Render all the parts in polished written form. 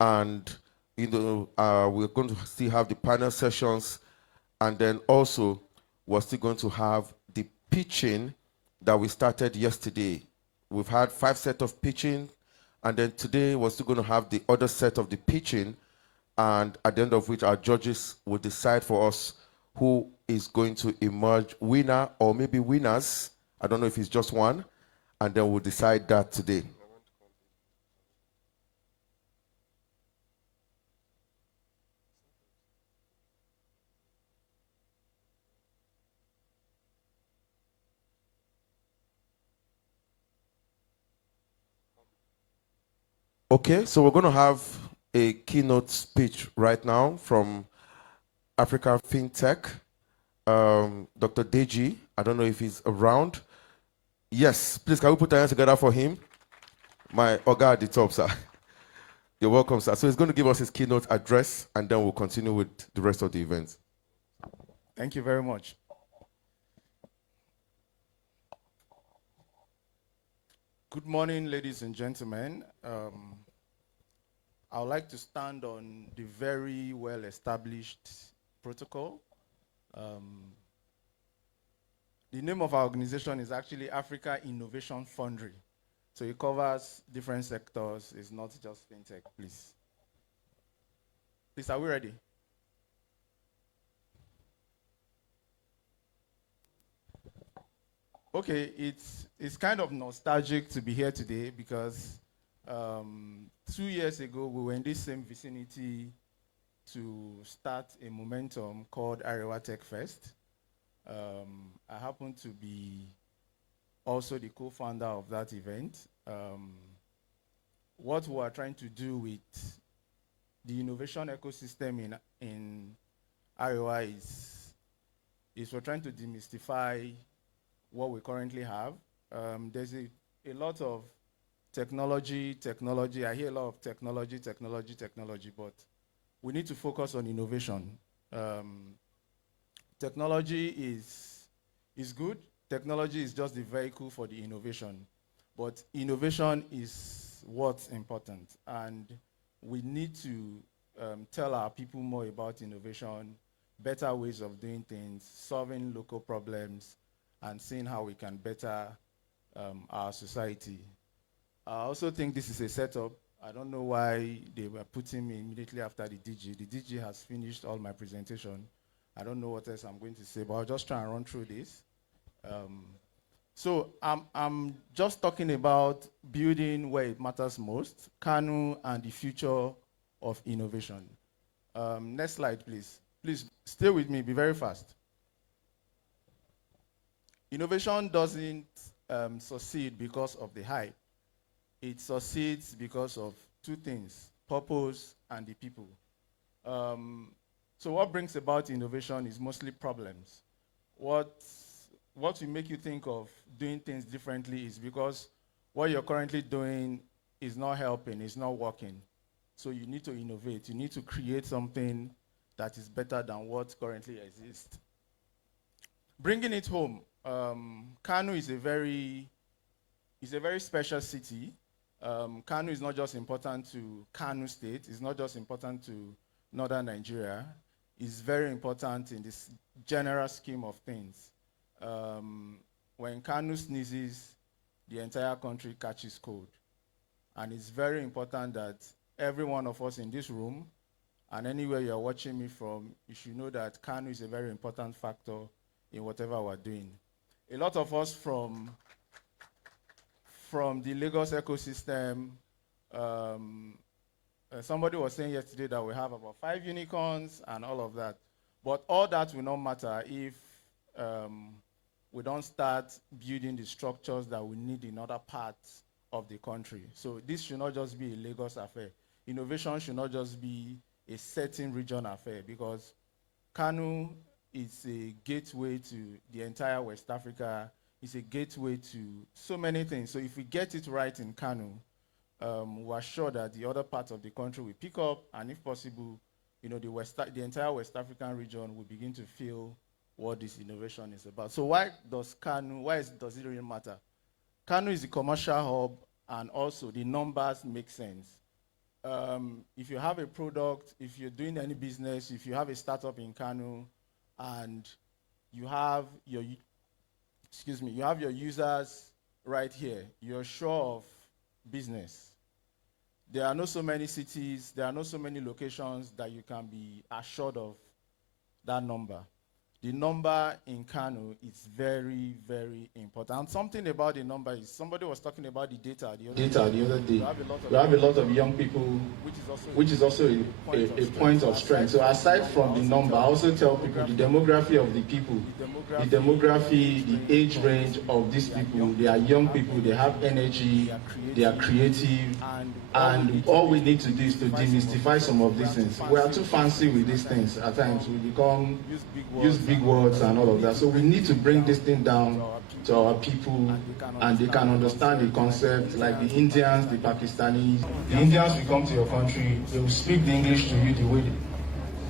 and we're going to still have the panel sessions, and then also we're still going to have the pitching that we started yesterday. We've had 5 sets of pitching, and then today we're still going to have the other set of the pitching, and at the end of which our judges will decide for us who is going to emerge winner or maybe winners. I don't know if it's just one, and then we'll decide that today. Okay, so we're going to have a keynote speech right now from Africa FinTech. Dr. Deji, I don't know if he's around. Yes, please, can we put our hands together for him? My Oga at the top, sir. You're welcome, sir. So he's going to give us his keynote address, and then we'll continue with the rest of the event. Thank you very much. Good morning, ladies and gentlemen. I would like to stand on the very well-established protocol. The name of our organization is actually Africa Innovation Foundry. So it covers different sectors. It's not just fintech, please. Please, are we ready? Okay, it's kind of nostalgic to be here today because 2 years ago, we were in this same vicinity to start a momentum called Arewa Tech Fest. I happen to be also the co-founder of that event. What we are trying to do with the innovation ecosystem in Arewa is we're trying to demystify what we currently have. There's a lot of technology. I hear a lot of technology, but we need to focus on innovation. Technology is good. Technology is just the vehicle for the innovation. But innovation is what's important. And we need to tell our people more about innovation, better ways of doing things, solving local problems, and seeing how we can better our society. I also think this is a setup. I don't know why they were putting me immediately after the DG. The DG has finished all my presentation. I don't know what else I'm going to say, but I'll just try and run through this. So I'm just talking about building where it matters most, Kano and the future of innovation. Next slide, please. Please stay with me, be very fast. Innovation doesn't succeed because of the hype. It succeeds because of two things, purpose and the people. So what brings about innovation is mostly problems. What will make you think of doing things differently is because what you're currently doing is not helping, it's not working. So you need to innovate. You need to create something that is better than what currently exists. Bringing it home, Kano is a very special city. Kano is not just important to Kano State. It's not just important to northern Nigeria. It's very important in this general scheme of things. When Kano sneezes, the entire country catches cold. And it's very important that every one of us in this room and anywhere you're watching me from, you should know that Kano is a very important factor in whatever we're doing. A lot of us from the Lagos ecosystem, somebody was saying yesterday that we have about 5 unicorns and all of that. But all that will not matter if we don't start building the structures that we need in other parts of the country. So this should not just be a Lagos affair. Innovation should not just be a certain region affair, because Kano is a gateway to the entire West Africa. It's a gateway to so many things. So if we get it right in Kano, we're sure that the other parts of the country will pick up, and if possible, you know, the entire West African region will begin to feel what this innovation is about. So why does it really matter? Kano is a commercial hub, and also the numbers make sense. if you have a product, if you're doing any business, if you have a startup in Kano, and you have your, you have your users right here, you're sure of business. There are not so many cities, there are not so many locations that you can be assured of that number. The number in Kano is very, very important. And something about the number is, somebody was talking about the data the other day. We have a lot of young people, which is also a point of strength. So aside from the number, I also tell people the demography of the people, the demography, the age range of these people. They are young people, they have energy, they are creative, and all we need to do is to demystify some of these things. We are too fancy with these things at times. We become use big words and all of that. So we need to bring this thing down to our people, and they can understand the concept, like the Indians, the Pakistanis. The Indians will come to your country, they will speak the English to you the way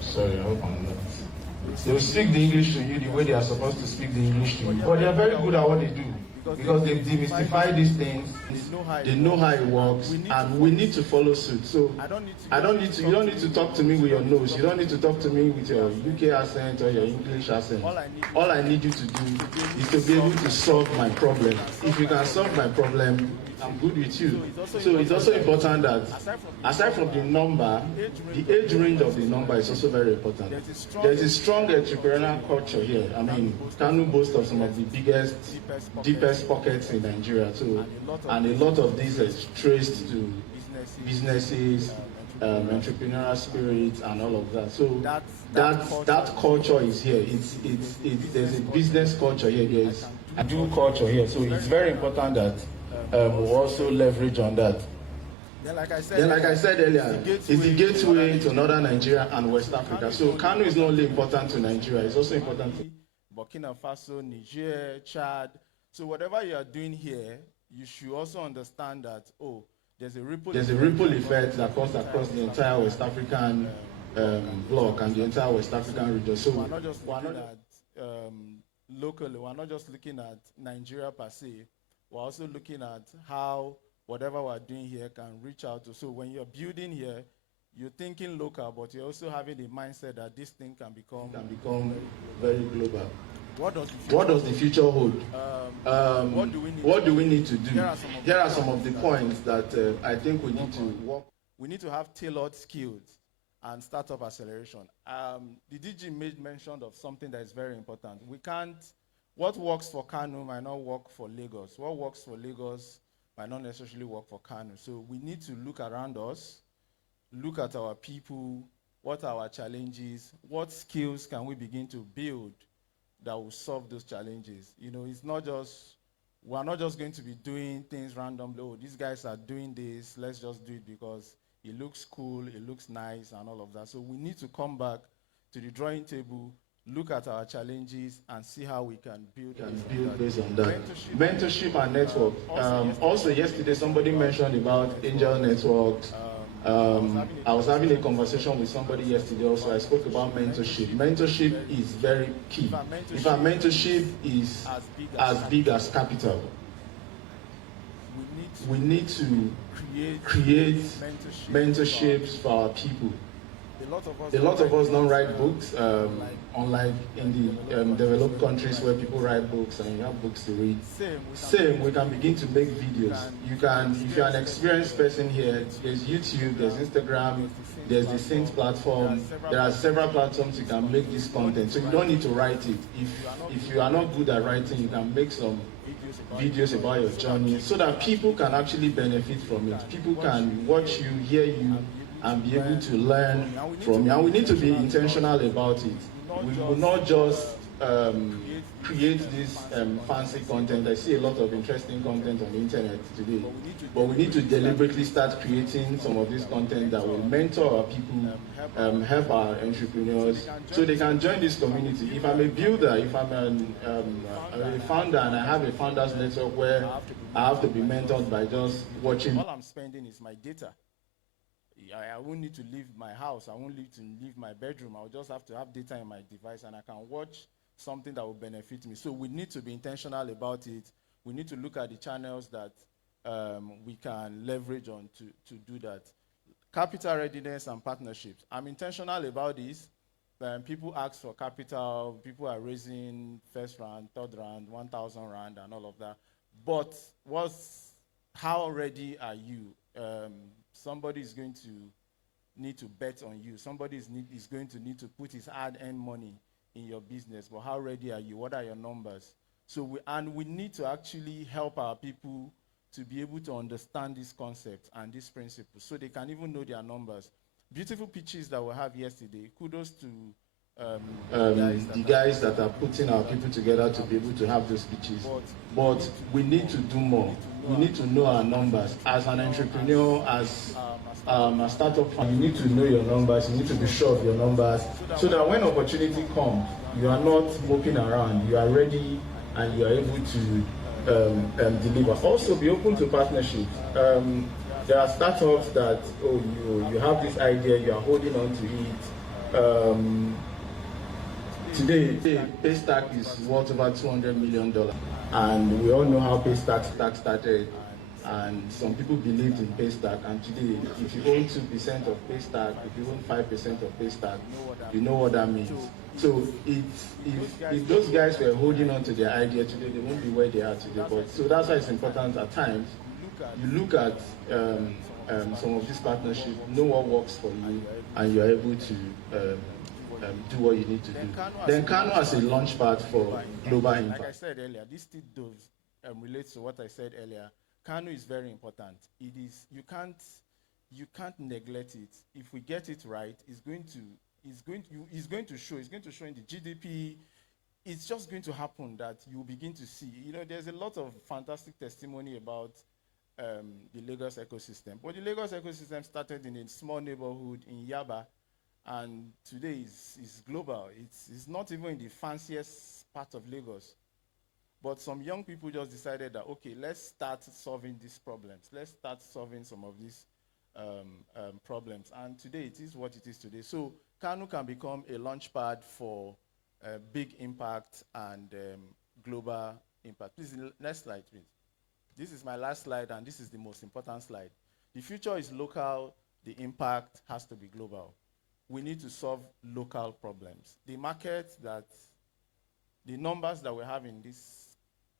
sorry, I hope I'm not. They will speak the English to you the way they are supposed to speak the English to you. But they are very good at what they do, because they've demystified these things, they know how it works, and we need to follow suit. So you don't need to talk to me with your nose, you don't need to talk to me with your UK accent or your English accent. All I need you to do is to be able to solve my problem. If you can solve my problem, I'm good with you. So it's also important that, aside from the number, the age range of the number is also very important. There's a strong entrepreneurial culture here. I mean, Kano boasts of some of the biggest, deepest pockets in Nigeria too, and a lot of these are traced to businesses, entrepreneurial spirit, and all of that. So that culture is here. There's a business culture here. There's a dual culture here. So it's very important that we also leverage on that. Then, like I said earlier, it's the gateway to northern Nigeria and West Africa. So Kano is not only important to Nigeria, it's also important to Burkina Faso, Niger, Chad. So whatever you are doing here, you should also understand that, oh, there's a ripple effect that goes across the entire West African bloc and the entire West African region. So we're not just looking at locally, we're not just looking at Nigeria per se, we're also looking at how whatever we're doing here can reach out to. So when you're building here, you're thinking local, but you're also having the mindset that this thing can become very global. What does the future hold? What do we need to do? Here are some of the points that I think we need to work. We need to have tailored skills and startup acceleration. The DG made mention of something that is very important. We can't, what works for Kano might not work for Lagos. What works for Lagos might not necessarily work for Kano. So we need to look around us, look at our people, what are our challenges, what skills can we begin to build that will solve those challenges. You know, it's not just, we're not just going to be doing things randomly. Oh, these guys are doing this, let's just do it because it looks cool, it looks nice, and all of that. So we need to come back to the drawing table, look at our challenges, and see how we can build based on that. Mentorship and network. Also yesterday, somebody mentioned about angel networks. I was having a conversation with somebody yesterday also. I spoke about mentorship. Mentorship is very key. If our mentorship is as big as capital, we need to create mentorships for our people. A lot of us don't write books, unlike in the developed countries where people write books and you have books to read. Same, we can begin to make videos. You can, if you're an experienced person here, there's YouTube, there's Instagram, there's the Synth platform. There are several platforms you can make this content. So you don't need to write it. If you are not good at writing, you can make some videos about your journey so that people can actually benefit from it. People can watch you, hear you, and be able to learn from you. And we need to be intentional about it. We will not just create this fancy content. I see a lot of interesting content on the internet today, but we need to deliberately start creating some of this content that will mentor our people, help our entrepreneurs, so they can join this community. If I'm a builder, if I'm a founder, and I have a founders network where I have to be mentored by just watching. All I'm spending is my data. I won't need to leave my house. I won't need to leave my bedroom. I'll just have to have data in my device, and I can watch something that will benefit me. So we need to be intentional about it. We need to look at the channels that we can leverage on to do that. Capital readiness and partnerships. I'm intentional about this. People ask for capital, people are raising first round, third round, 1,000 rand and all of that. But how ready are you? Somebody is going to need to bet on you. Somebody is going to need to put his hard-earned money in your business, but how ready are you? What are your numbers? So we need to actually help our people to be able to understand this concept and this principle so they can even know their numbers. Beautiful pitches that we have yesterday. Kudos to the guys that are putting our people together to be able to have those pitches. But we need to do more. We need to know our numbers. As an entrepreneur, as a startup founder, you need to know your numbers. You need to be sure of your numbers so that when opportunity comes, you are not moping around. You are ready and you are able to deliver. Also, be open to partnerships. There are startups that, you have this idea, you are holding on to it. Today, Paystack is worth over $200 million. And we all know how Paystack started. And some people believed in Paystack. And today, if you own 2% of Paystack, if you own 5% of Paystack, you know what that means. So if those guys were holding on to their idea today, they won't be where they are today. But so that's why it's important at times. You look at some of these partnerships, know what works for you, and you're able to do what you need to do. Then Kano has a launch pad for global impact. Like I said earlier, this still does relates to what I said earlier. Kano is very important. It is you can't neglect it. If we get it right, it's going to show in the GDP. It's just going to happen that you begin to see. There's a lot of fantastic testimony about the Lagos ecosystem. But the Lagos ecosystem started in a small neighborhood in Yaba, and today is global. It's not even in the fanciest part of Lagos. But some young people just decided that, okay, let's start solving these problems. Let's start solving some of these problems. And today, it is what it is today. So Kano can become a launch pad for big impact and global impact. Please, next slide, please. This is my last slide, and this is the most important slide. The future is local. The impact has to be global. We need to solve local problems. The numbers that we have in this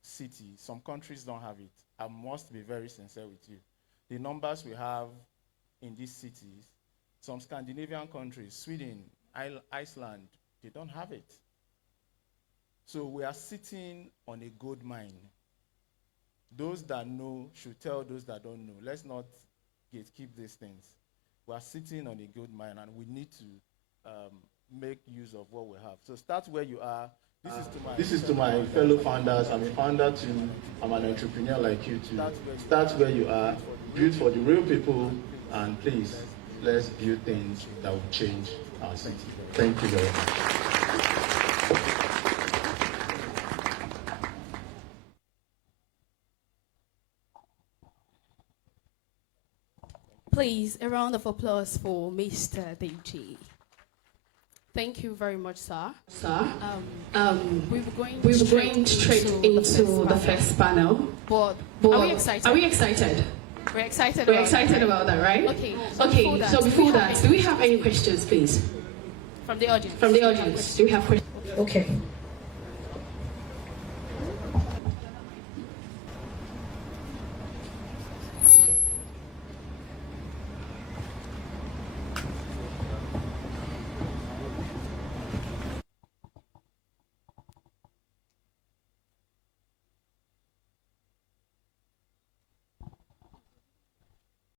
city, some countries don't have it. I must be very sincere with you. The numbers we have in these cities, some Scandinavian countries, Sweden, Iceland, they don't have it. So we are sitting on a gold mine. Those that know should tell those that don't know. Let's not gatekeep these things. We are sitting on a gold mine, and we need to make use of what we have. So start where you are. This is to my fellow founders. I'm a founder too. I'm an entrepreneur like you too. Start where you are. Build for the real people, and please, let's build things that will change our city. Thank you very much. Please, a round of applause for Mr. Deji. Thank you very much, sir. We were going straight into the first panel. But are we excited? Are we excited? We're excited. We're excited about that, right? Okay. So before that, do we have any questions, please? From the audience. From the audience, do we have questions? Okay.